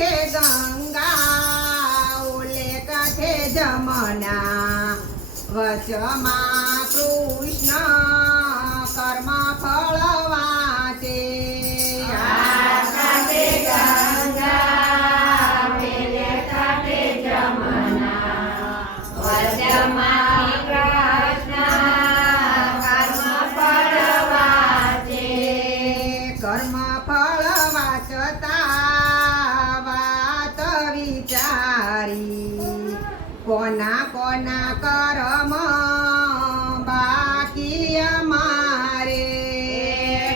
કાંઠે ગંગા, ઓલે કાંઠે જમના, વચમાં કૃષ્ણ કર્મ ફળ વાંચે. આ કાંઠે ગંગા, પેલે કાંઠે જમના, વચમાં કૃષ્ણ કર્મ ફળ વાંચે. કર્મ ફળ વાંચતા વાત વિચારી, કોના કોના કર્મ બાકી અમારે.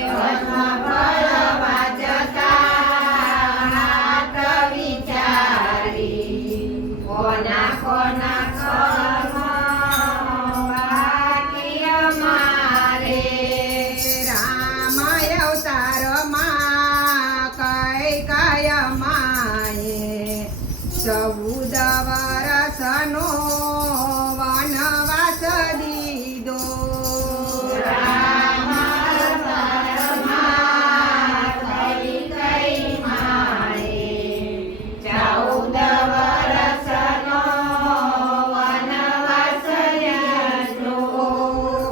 કર્મ ફળ વાંચતા વાત વિચારી, કોના કોના કર્મ બાકી અમારે. રામ અવતારમાં કઈ કય માએ 14 વર્ષનો વનવાસ દીધો. રામ અવતારમાં કઈ કઈ માએ 14 વર્ષનો વનવાસ લીધો.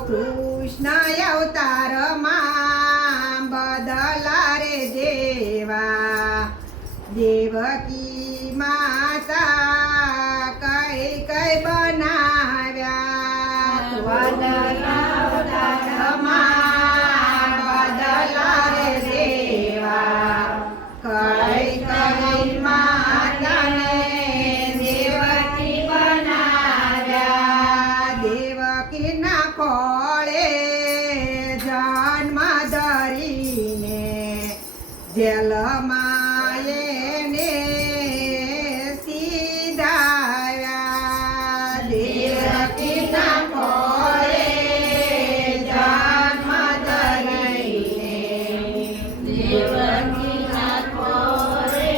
કૃષ્ણ અવતારમાં બદલા રે દેવા, દેવકી માતા કઈ કઈ બનાવ્યા. અવતારમાં બદલા રે દેવા, કઈ કઈ માતાને દેવકી બનાવ્યા. દેવકીના કોળે જન્મ ધરીને જેલમાં એને સીધાવ્યા. દેવકીના કોળે જન્મ ધરીને, દેવકીના કોળે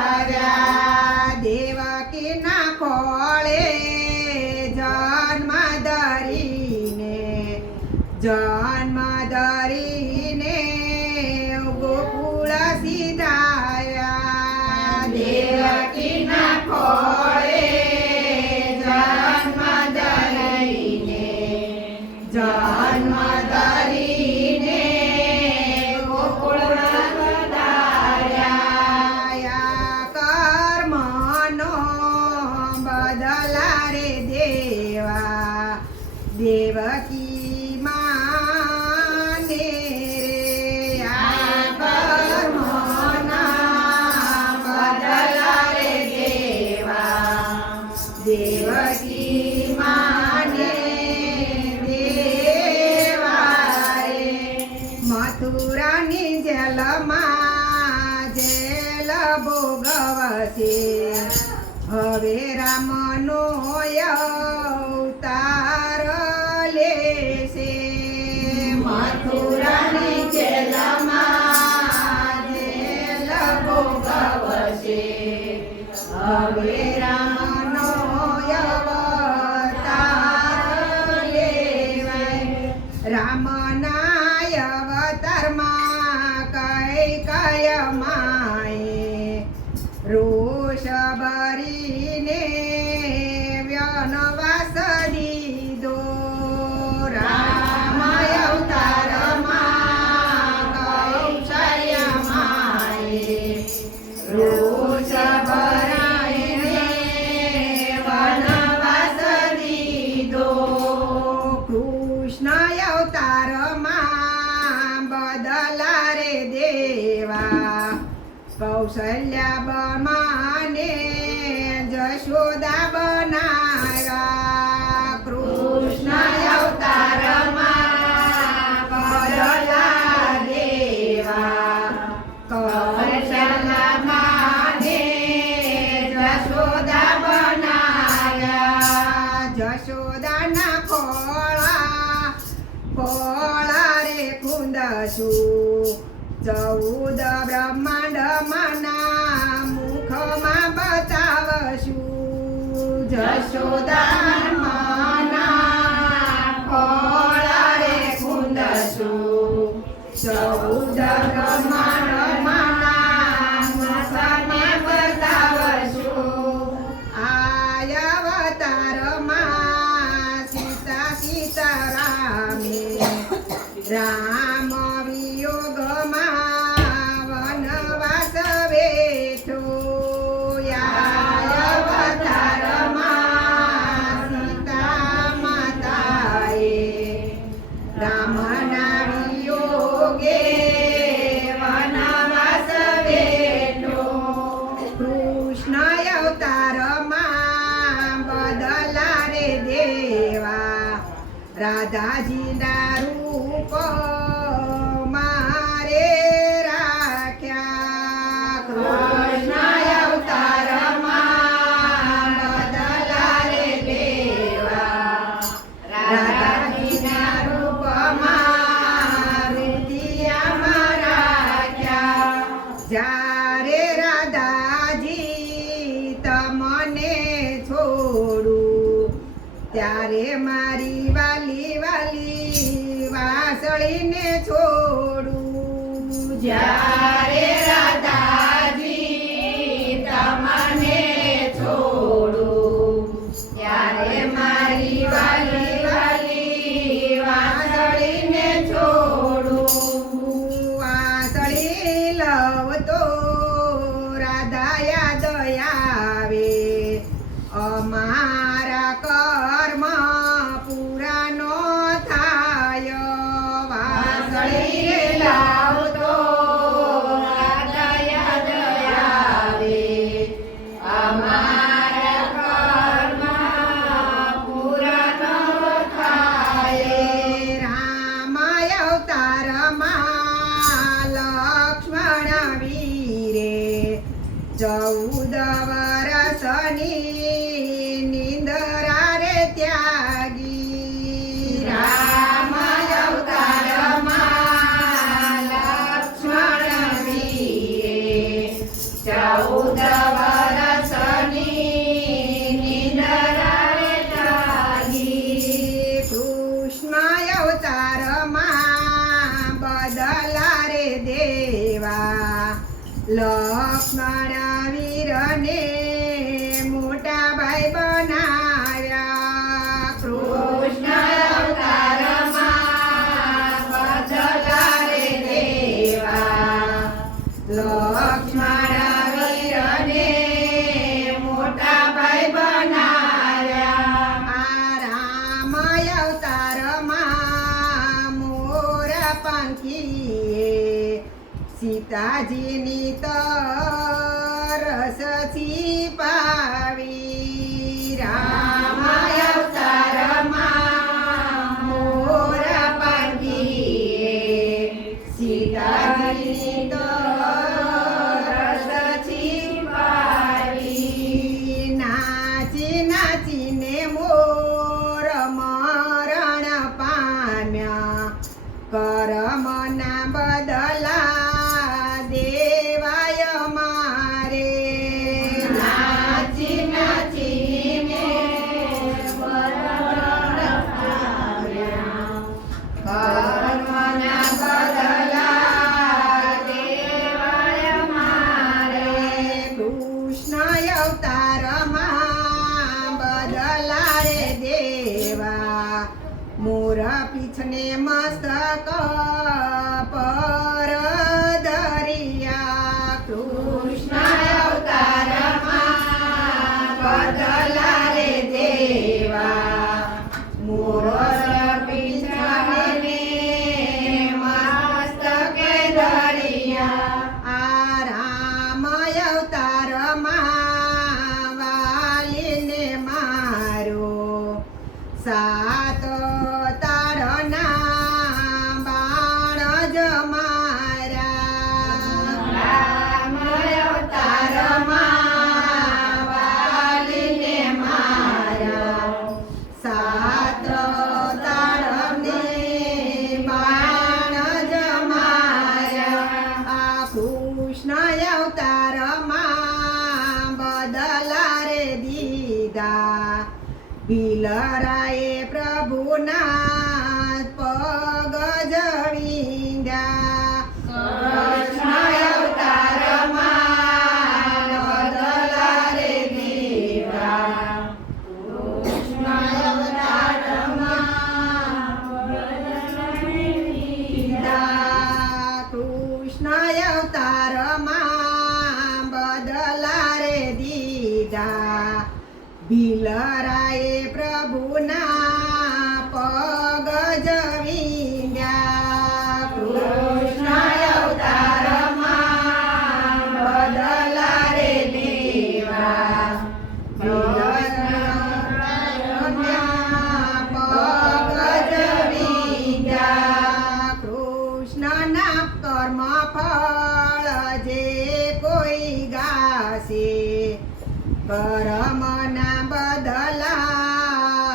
સીધાવ્યા. દેવકીના કોળે જન્મ ધરીને ગોકુળ સીધાવ્યા. દેવકીના કોળે જન્મ ધરીને ગોકુળ પધાર્યા. કર્મનો બદલા રે દેવા, દેવકી માને રે. આ કર્મના બદલા રે દેવા, દેવકી માને દેવા રે. મથુરાની જેલમાં જેલ ભોગવશે, હવે રામનો અવતાર લેશે. મથુરાની જેલમાં જેલ ભોગવશે, હવે રામનો અવતાર લેવાય. રામના અવતારમાં કઈ કય માએ રોષ ભરીને વનવાસ દીધો. રામ અવતારમાં કૌશલ્ય માએ રોષ ભરાઈને વનવાસ દીધો. કૃષ્ણ અવતારમાં બદલા રે દેવા, કૌશલ્યા બમાને જશોદા બનાવ્યા. કૃષ્ણ અવતારમાં બદલા દેવા, કૌશલ્યા માને જશોદા બનાવ્યા. જશોદાના કોળા રે કુંદશું, 14 બ્રહ્માંડમાંના મુખમાં બતાવશું. જશોદાના કોળા રે કુંદશું, 14 બ્રહ્માંડમાં જ્યારે રાધાજી તમને છોડું ત્યારે મારી વાલી વાલી વાંસળીને છોડું. વાંસળી લવ તો રાધા યાદ આવે અમારા કર્મ પૂરા નો થાય. વાંસળી લાવતો રાધા યાદ આવે અમારા કર્મ પૂરા ન થાય. રામ અવતારમાં લક્ષ્મણ વીરે 14 વર્ષની નિંદરા રે ત્યાગી. રામ અવતારમાં લક્ષ્મણ વીરે 14 વર્ષની નિંદરા રે ત્યાગી. કૃષ્ણ અવતારમાં બદલા રે દેવા લક્ષ્મણ વીરને મોટા ભાઈ બનાવ્યા. કૃષ્ણ અવતારમાં બદલા રે દેવા લક્ષ્મણ વીરને મોટા ભાઈ બનાવ્યા. આ રામ અવતારમાં મોર પંખીએ સીતાજીની તરસ છીપાવી. રામ અવતારમાં મોર પંખીએ સીતાજીની તરસ છીપાવી. નાચી નાચીને મોર મરણ પામ્યા કર્મના બદલા દેવાય મારે. નાચી નાચીને મરણ પામ્યા કર્મના બદલા દેવાય મારે. કૃષ્ણ અવતારમાં બદલા રે દેવા મોર પીછને મસ્તક પર ધરિયા. કૃષ્ણ અવતારમાં બદલા રે દેવા મોર પીછને મસ્તકે ધરિયા. આ રામ અવતારમાં વાલીને મારો 7 તાળના બાણ જ માર્યા. રામ અવતારમાં વાલીને મારા 7 તાળને બાણ જ માર્યા. આ કૃષ્ણ અવતારમાં બદલા રે દીધા ભીલરાએ પ્રભુના પગ જ વીંધ્યા. કૃષ્ણ અવતારમાં બદલા રે દેવા કૃષ્ણ અવતારમાં બદલા રે દીધા. કૃષ્ણ અવતારમાં બદલા રે દીધા ભીલરાએ પ્રભુના પગ જ વીંધ્યા. કૃષ્ણ અવતારમાં બદલા રે દેવા ભીલરાના પગ જ વીંધ્યા. કૃષ્ણના કર્મ ફળ જે કોઈ ગાશે કર્મના બદલા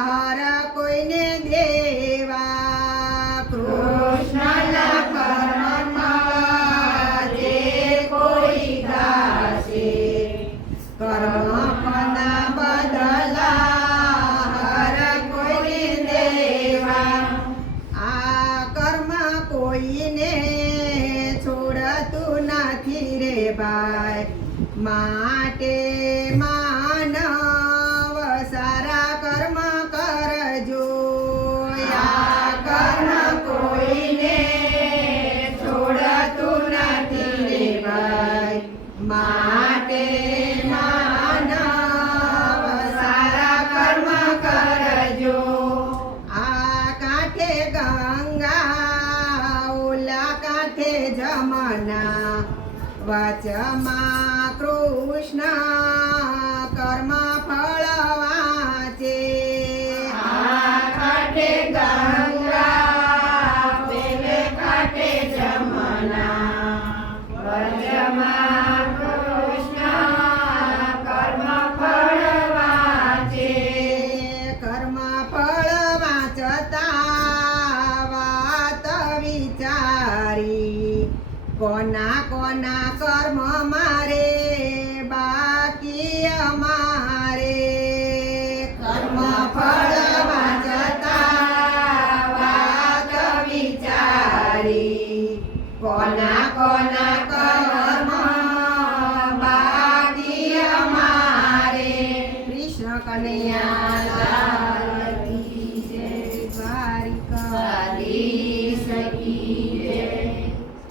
હર કોઈને દેવા. કૃષ્ણના કર્મમાં જે કોઈ ગાશે કર્મના બદલા હર કોઈને દેવા. આ કર્મ કોઈને છોડ ભાઈ માટે માનવ સારા કર્મ કરજો આ કર્મ કોઈને છોડતું નથી રે ભાઈ માટે માનવ સારા કર્મ કરજો આ કાંઠે ગંગા ઓલા કાંઠે જમના વચમાં કૃષ્ણ કર્મ ફળ વાંચે આ કાંઠે ગંગા પેલે કાંઠે જમના વચમાં કૃષ્ણ કર્મ ફળ વાંચે કર્મ ફળ વાંચતા વાત વિચારી કોના કોના કર્મ મારે બાકી અમારે કર્મ ફળ વાંચતા વાત વિચારી કોના કોના કર્મ